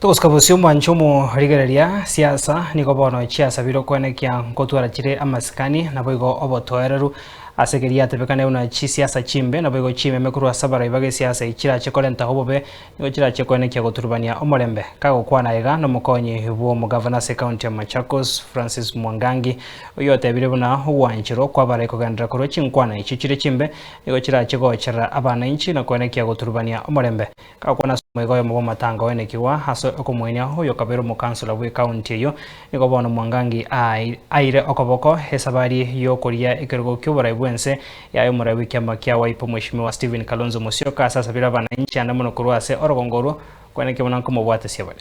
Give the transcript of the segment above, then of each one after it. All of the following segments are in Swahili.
Tuskabusio mwanchumu rigereria siasa niko bono chiasa biro kwenekia nkotwara chire amaskani na boigo obotoereru asegeria tebekane una chi siasa chimbe na boigo chime mekurwa sabara ibage siasa ichira chekolenta hobobe nigo chira chekwenekia goturubania omorembe kago kwana ega no mukonyi bwo mu governor county ya Machakos Francis Mwangangi oyo tebire buna wanchiro kwa bara ikogandra koro chinkwana ichire chimbe nigo chira chegochera abana inchi na kwenekia goturubania omorembe kago kwana mwegoyo mubo matanga wenekiwa haso okumwenya hoyo kabero mu council of county yo nigo bono Mwangangi aire okoboko hesabari yo koria ikergo kyobara bwense yayo murabi kyama kya waipo mheshimiwa Stephen Kalonzo Musyoka sasa bila bana inchi andamuno kurwase orogongoro kweneke mwananko mubwate siabale.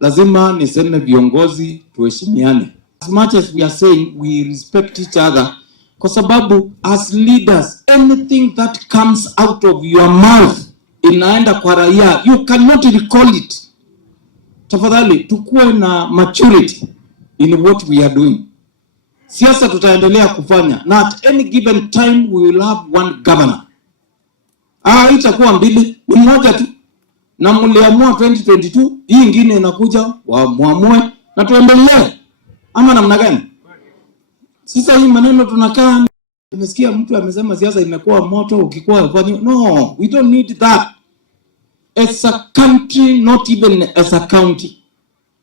Lazima niseme viongozi tuheshimiane. As much as we are saying we respect each other, kwa sababu as leaders anything that comes out of your mouth inaenda kwa raia, you cannot recall it. Tafadhali tukue na maturity in what we are doing. Siasa tutaendelea kufanya na at any given time we will have one governor. Itakuwa mbili, ni moja tu. Na mliamua 2022, hii ingine inakuja muamue na tuendelee. Ama namna gani? Sasa hii maneno tunakaa, nimesikia mtu amesema siasa imekuwa moto ukikuwa fanya. No, we don't need that. As a country, not even as a county,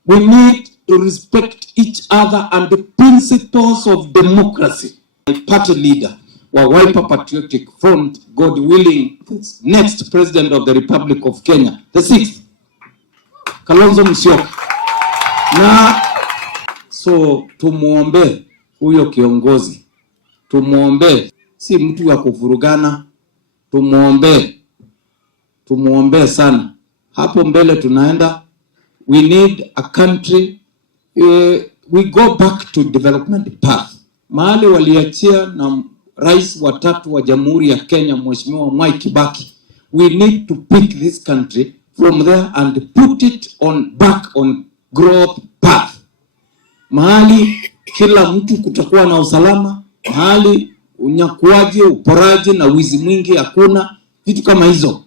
we need to respect each other and the principles of democracy. My party leader, wa Wiper Patriotic Front, God willing, next president of the Republic of Kenya, the 6th, Kalonzo Musyoka. Na so tumuombe huyo kiongozi, tumuombe, si mtu wa kuvurugana, tumuombe sana. Hapo mbele tunaenda, we need a country, we go back to development path. Mahali waliachia na rais wa tatu wa Jamhuri ya Kenya, Mheshimiwa Mwai Kibaki, we need to pick this country from there and put it back on growth path. Mahali kila mtu kutakuwa na usalama, mahali unyakuaji, uporaji na wizi mwingi hakuna, vitu kama hizo.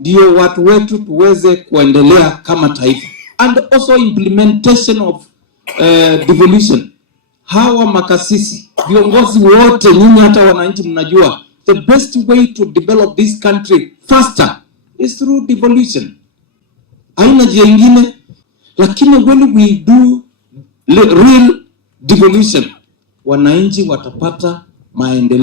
Ndio watu wetu tuweze kuendelea kama taifa. And also implementation of devolution. Hawa makasisi, viongozi wote, nyinyi hata wananchi mnajua, the best way to develop this country faster is through devolution. Haina njia ingine, lakini when we do real devolution, wananchi watapata maendeleo.